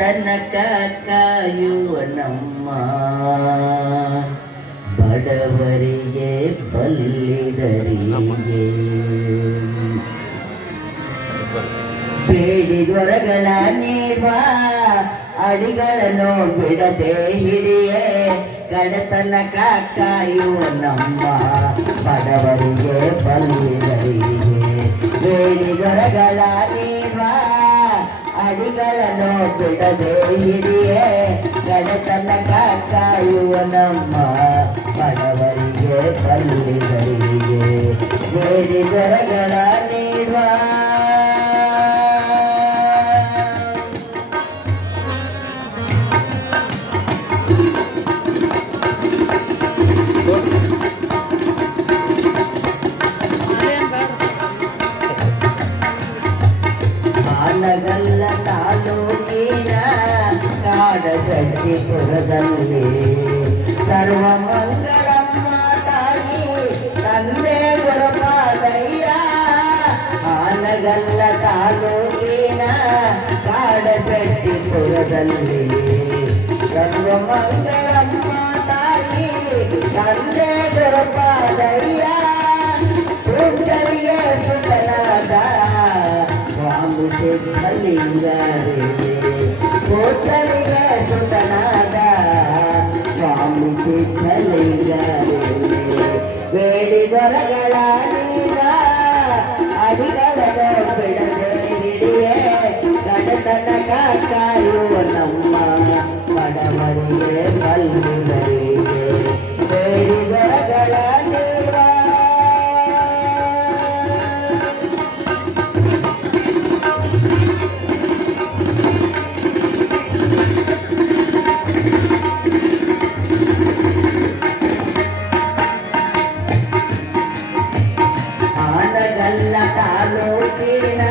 ತನಕ ಕಾಯುವ ನಮ್ಮ ಬಡವರಿಗೆ ಬಲ್ಲಿದರಿಗೆ ಬೇಡಿದೊರಗಳ ನೀಡುವ ಅಡಿಗಳನ್ನು ಬಿಡದೆ ಹಿಡಿಯೇ ಕಡತನಕ ಕಾಯುವ ನಮ್ಮ ಬಡವರಿಗೆ ಬಲ್ಲಿದರಿಗೆ ಬೇಡಿದೊರಗಳ ನೀಡುವ ಅಡಿಗಳನ್ನು ಬಿಡದೆ ಹಿಡಿಯೇ ಕಡತನಕ ಕಾಯುವ ನಮ್ಮ ಬಡವರಿಗೆ ಬಲ್ಲಿದರಿಗೆ ಬೇಡಿದೊರಗಳ ನೀಡುವ ಆನಗಲ್ಲ ತಾಲೂಕಿನ ಕಾಡಗಟ್ಟಿಪುರದಲ್ಲಿ ಸರ್ವ ಮಂಗಳಮ್ಮ ತಾಯಿ ತಂದೆ ಗುರುಪಾದಯ್ಯ ಆನಗಲ್ಲ ತಾಲೂಕಿನ ಕಾಡಗಟ್ಟಿಪುರದಲ್ಲಿ ಸರ್ವ ಮಂಗಳಮ್ಮ ತಾಯಿ ತಂದೆ ಗುರುಪಾದಯ್ಯ ಪುಂಡರಿಗೆ ಸುತನಾದ ಸ್ವಾಮಿ ಸಿದ್ಧಲಿಂಗರೇ ಪುತ್ರರಿಗೆ ಸುತನಾದ ಸ್ವಾಮಿ ಸಿದ್ಧಲಿಂಗರೇ ಬೇಡಿದೊರಗಳ ನೀರ ಅಡಿಗಳನ್ನು ಬಿಡದೆ ಹಿಡಿಯೇ ಕಡತನಕ ಕಾಯುವ ನಮ್ಮ ಬಡವರಿಗೆ ಬಲ್ಲಿದರಿಗೆ ಬೇಡಿದೊರಗಳ ನೀರ ಆನಗಲ್ಲ ತಾಲೂಕಿನ